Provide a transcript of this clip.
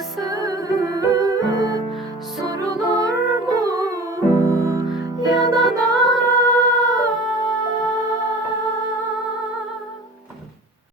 Just.